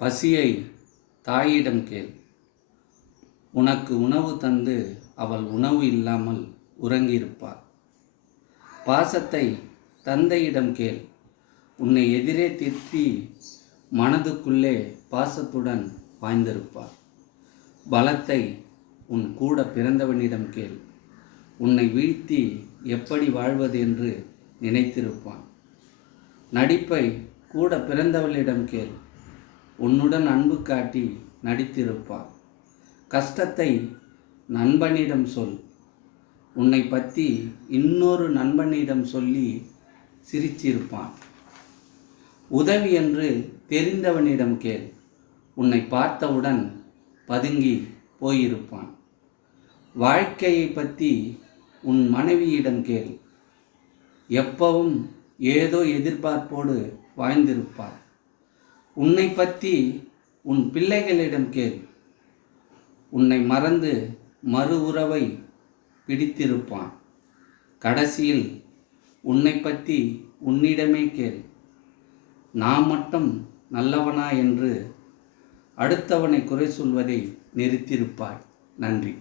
பசியை தாயிடம் கேள். உனக்கு உணவு தந்து அவள் உணவு இல்லாமல் உறங்கியிருப்பாள். பாசத்தை தந்தையிடம் கேள். உன்னை எதிரே திட்டி மனதுக்குள்ளே பாசத்துடன் வாழ்ந்திருப்பாள். பலத்தை உன் கூட பிறந்தவனிடம் கேள். உன்னை வீழ்த்தி எப்படி வாழ்வது என்று நினைத்திருப்பான். நடிப்பை கூட பிறந்தவளிடம் கேள். உன்னுடன் அன்பு காட்டி நடித்திருப்பாள். கஷ்டத்தை நண்பனிடம் சொல். உன்னை பற்றி இன்னொரு நண்பனிடம் சொல்லி சிரிச்சிருப்பான். உதவி என்று தெரிந்தவனிடம் கேள். உன்னை பார்த்தவுடன் பதுங்கி போயிருப்பான். வாழ்க்கையை பற்றி உன் மனைவியிடம் கேள். எப்பவும் ஏதோ எதிர்பார்ப்போடு வாழ்ந்திருப்பார். உன்னை பற்றி உன் பிள்ளைகளிடம் கேள். உன்னை மறந்து மறு உறவை பிடித்திருப்பான். கடைசியில் உன்னை பற்றி உன்னிடமே கேள். நான் மட்டும் நல்லவனா என்று அடுத்தவனை குறை சொல்வதை நிறுத்தியிருப்பாய். நன்றி.